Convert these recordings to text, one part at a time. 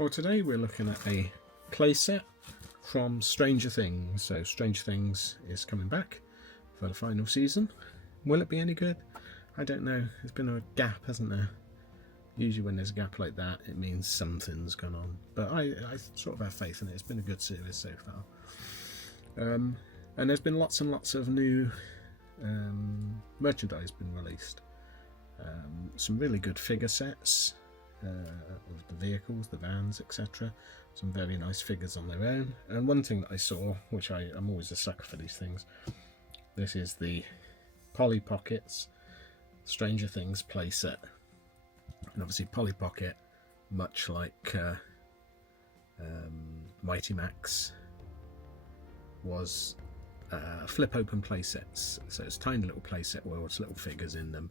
Well, today we're looking at a playset from Stranger Things. So Stranger Things is coming back for the final season. Will it be any good? I don't know. There's been a gap, hasn't there? Usually when there's a gap like that, it means something's gone on. But I sort of have faith in it. It's been a good series so far. And there's been lots and lots of new merchandise been released. Some really good figure sets of the vehicles, the vans, etc. Some very nice figures on their own. And one thing that I saw, which I'm always a sucker for these things, this is the Polly Pockets Stranger Things playset. And obviously Polly Pocket, much like Mighty Max, was flip open playsets. So it's a tiny little playset with lots of little figures in them,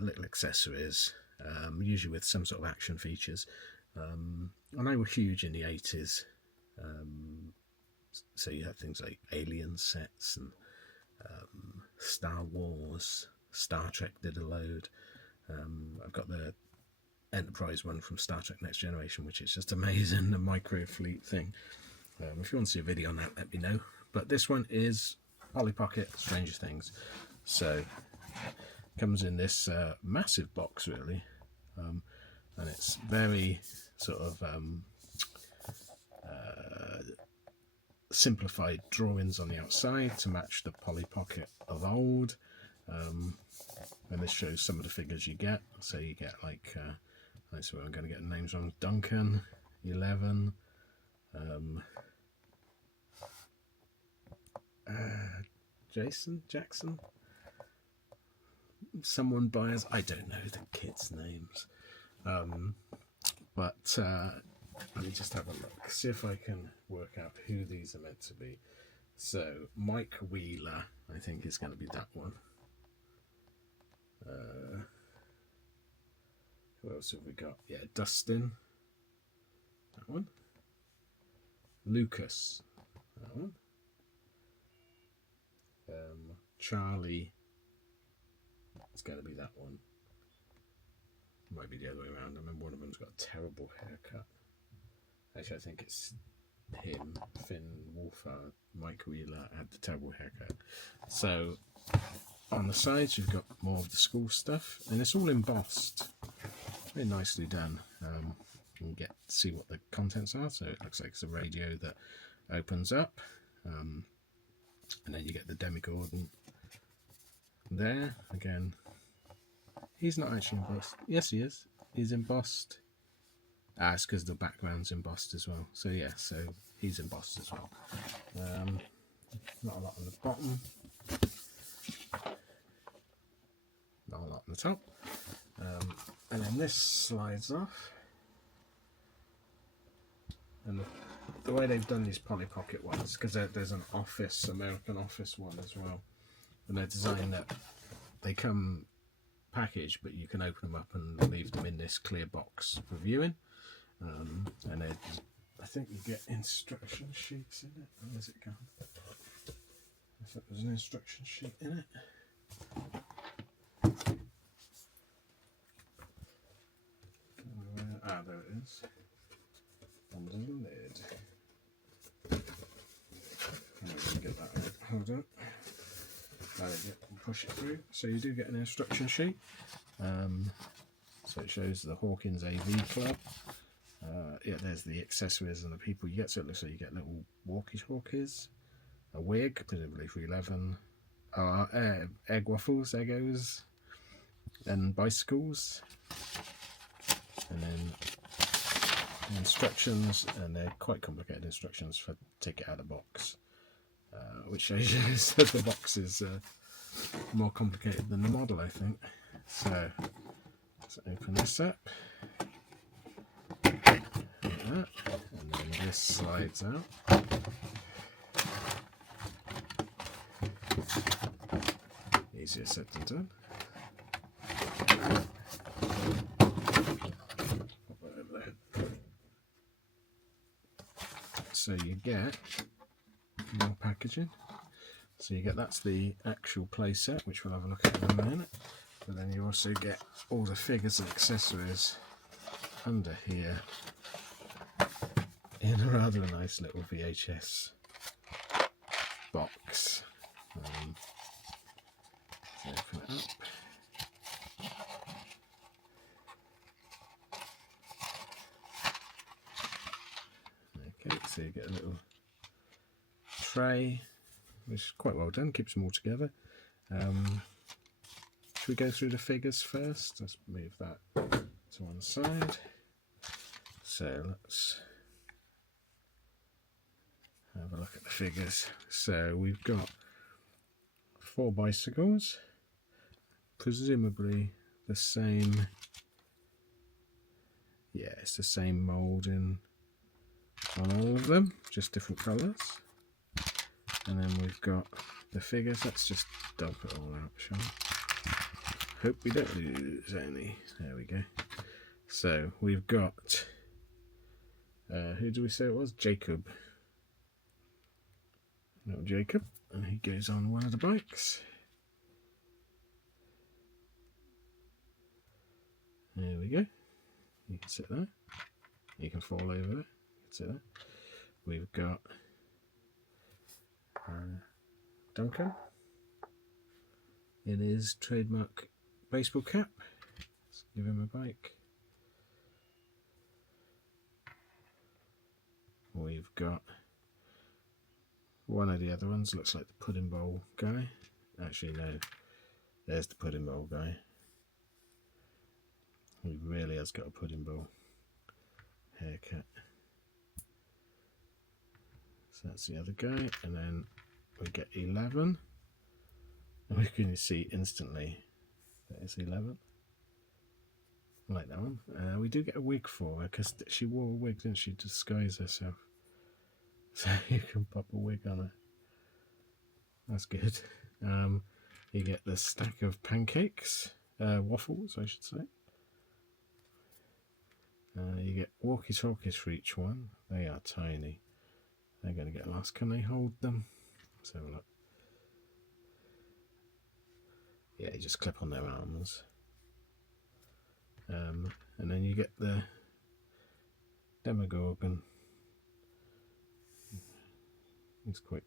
little accessories, usually with some sort of action features. And they were huge in the 80s. So you had things like Alien sets and Star Wars, Star Trek did a load. I've got the Enterprise one from Star Trek Next Generation, which is just amazing, the micro fleet thing. If you want to see a video on that, let me know. But this one is Polly Pocket Stranger Things. So comes in this massive box really, and it's very sort of simplified drawings on the outside to match the Polly Pocket of old. And this shows some of the figures you get. So you get like, so I'm going to get the names wrong, Duncan, 11, Jackson, someone buys, I don't know the kids' names, but let me just have a look, see if I can work out who these are meant to be. So Mike Wheeler, I think, is going to be that one. Who else have we got? Yeah, Dustin, that one. Lucas, that one. Charlie, it's going to be that one. Might be the other way around. I remember one of them's got a terrible haircut. Actually, I think it's him, Finn Wolfhard. Mike Wheeler had the terrible haircut. So on the sides you've got more of the school stuff, and it's all embossed, very nicely done. You can get to see what the contents are. So it looks like it's a radio that opens up, and then you get the Demigorgon there. Again, he's not actually embossed. Yes, he is. He's embossed. It's because the background's embossed as well. So yeah, so he's embossed as well. Not a lot on the bottom. Not a lot on the top. And then this slides off. And the way they've done these Polly Pocket ones, because there's an Office, American Office one as well. And they're designed that they come packaged, but you can open them up and leave them in this clear box for viewing. And I think you get instruction sheets in it. Where's it gone? I thought there was an instruction sheet in it. There it is. Under the lid. Get that out. Hold on. There we go. Push it through. So you do get an instruction sheet. So it shows the Hawkins AV Club. Yeah, there's the accessories and the people you get. So it looks like you get little walkie-talkies, a wig, presumably for 11, egg waffles, Eggos, and bicycles, and then instructions, and they're quite complicated instructions for take it out of the box, which shows you that the box is more complicated than the model, I think. So let's open this up. Like that. And then this slides out. Easier said than done. So you get more packaging. So you get, that's the actual playset, which we'll have a look at in a minute. But then you also get all the figures and accessories under here in a rather nice little VHS box. Let's open it up. Okay, so you get a little tray, which is quite well done, keeps them all together. Should we go through the figures first? Let's move that to one side. So let's have a look at the figures. So we've got 4 bicycles, presumably the same. Yeah, it's the same moulding on all of them, just different colours. And then we've got the figures. Let's just dump it all out, shall we? Hope we don't lose any. There we go. So we've got, who do we say it was? Jacob. Little Jacob. And he goes on one of the bikes. There we go. You can sit there. You can fall over there. You can sit there. We've got Duncan in his trademark baseball cap. Let's give him a bike. We've got one of the other ones, looks like the pudding bowl guy. Actually, no, there's the pudding bowl guy. He really has got a pudding bowl haircut. So that's the other guy, and then we get 11, and we can see instantly that is 11. I like that one. We do get a wig for her because she wore a wig, didn't she, to disguise herself? So you can pop a wig on her. That's good. You get the stack of pancakes, waffles, I should say. You get walkie-talkies for each one. They are tiny. They're going to get lost. Can they hold them? Let's have a look. Yeah, you just clip on their arms. And then you get the Demogorgon. It's quite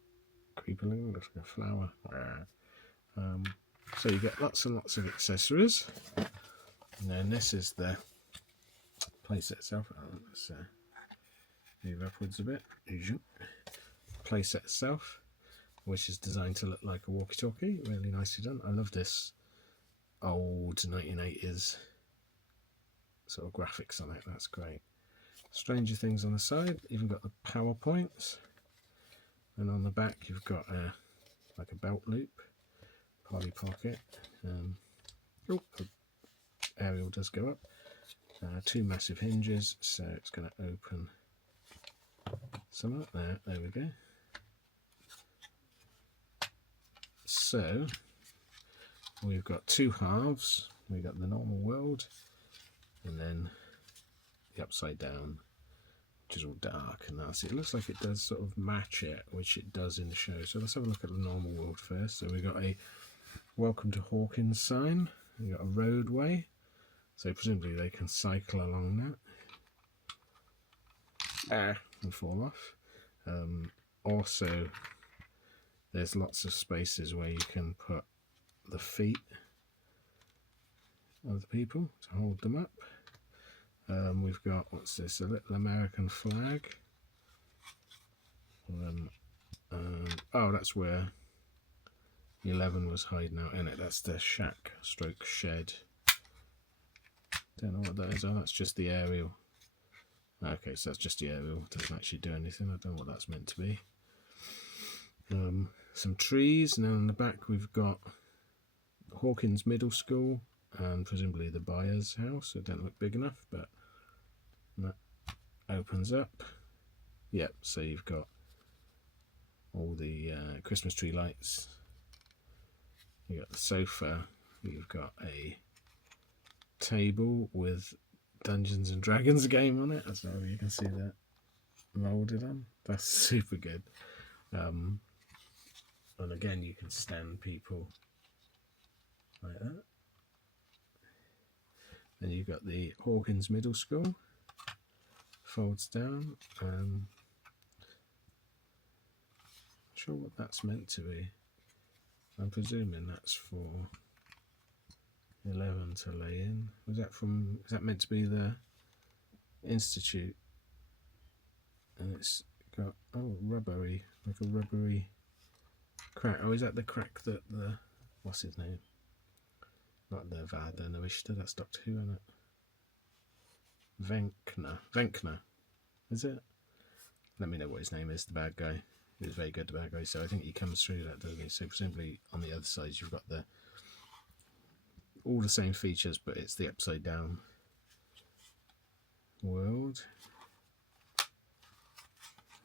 creepy looking, looks like a flower. So you get lots and lots of accessories. And then this is the playset itself. Let's move upwards a bit. Playset itself, which is designed to look like a walkie-talkie. Really nicely done. I love this old 1980s sort of graphics on it. That's great. Stranger Things on the side. Even got the PowerPoints. And on the back you've got like a belt loop, Polly Pocket. The aerial does go up. 2 massive hinges, so it's going to open some up there. There we go. So we've got 2 halves. We've got the normal world, and then the upside down, which is all dark and nasty. It looks like it does sort of match it, which it does in the show. So let's have a look at the normal world first. So we've got a Welcome to Hawkins sign. We've got a roadway, so presumably they can cycle along that and fall off. Also, there's lots of spaces where you can put the feet of the people to hold them up. We've got, what's this, a little American flag. Oh, that's where 11 was hiding out in it. That's the shack stroke shed. Don't know what that is. Oh, that's just the aerial. Okay, so that's just the aerial. Doesn't actually do anything. I don't know what that's meant to be. Some trees, and then on the back we've got Hawkins Middle School and presumably the buyer's house. It don't look big enough, but that opens up. Yep, so you've got all the Christmas tree lights. You've got the sofa. You've got a table with Dungeons and Dragons game on it. So you can see that moulded on. That's super good. And again, you can stand people like that. And you've got the Hawkins Middle School folds down. Not sure what that's meant to be. I'm presuming that's for 11 to lay in. Was that from? Is that meant to be the Institute? And it's got rubbery, like a rubbery crack. Oh, is that the crack that the what's his name? Not the Vada Novishta. That's Doctor Who, isn't it? Venkner. Is it? Let me know what his name is. The bad guy. He was very good, the bad guy. So I think he comes through that, doesn't he? So presumably on the other side you've got all the same features, but it's the upside down world.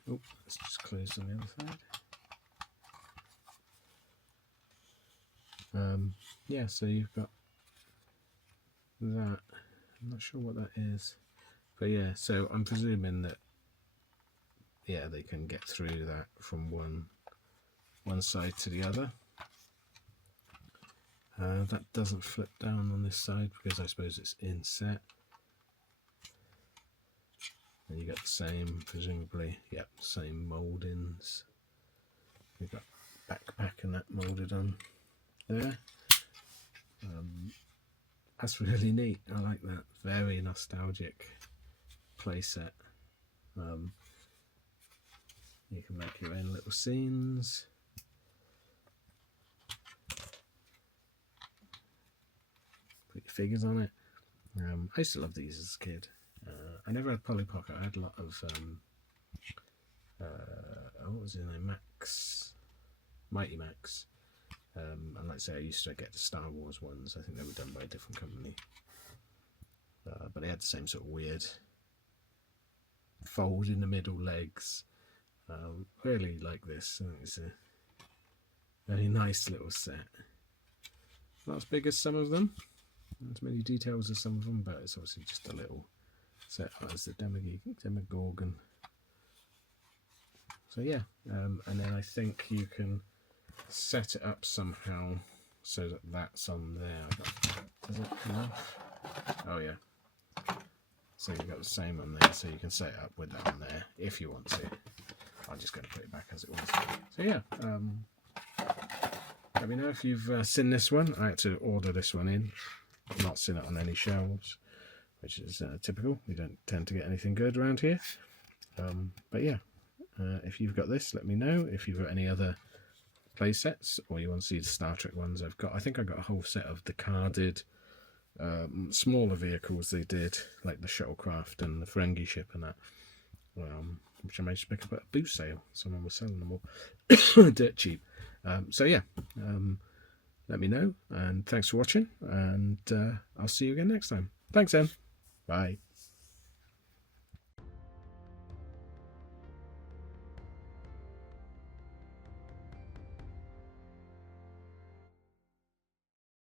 Oh, let's just close on the other side. Yeah, so you've got that. I'm not sure what that is, but yeah. So I'm presuming that they can get through that from one side to the other. That doesn't flip down on this side because I suppose it's inset. And you get the same, presumably, same mouldings. We've got backpack and that moulded on there. That's really neat. I like that. Very nostalgic playset. You can make your own little scenes. Put your figures on it. I used to love these as a kid. I never had Polly Pocket. I had a lot of what was his name? Mighty Max. And like I say, I used to get the Star Wars ones. I think they were done by a different company. But they had the same sort of weird fold in the middle legs. Really like this. I think it's a very nice little set. Not as big as some of them. Not as many details as some of them, but it's obviously just a little set as the Demogorgon. So yeah, and then I think you can set it up somehow so that that's on there. Does it? No? Oh yeah. So you've got the same on there, so you can set it up with that on there if you want to. I'm just going to put it back as it was. So yeah, let me know if you've seen this one. I had to order this one in. I've not seen it on any shelves, which is typical. We don't tend to get anything good around here. But yeah, if you've got this, let me know. If you've got any other play sets or you want to see the Star Trek ones I've got. I think I got a whole set of the carded smaller vehicles they did, like the shuttlecraft and the Ferengi ship and that, which I managed to pick up at a boot sale. Someone was selling them all dirt cheap. So yeah, let me know, and thanks for watching, and I'll see you again next time. Thanks then. Bye.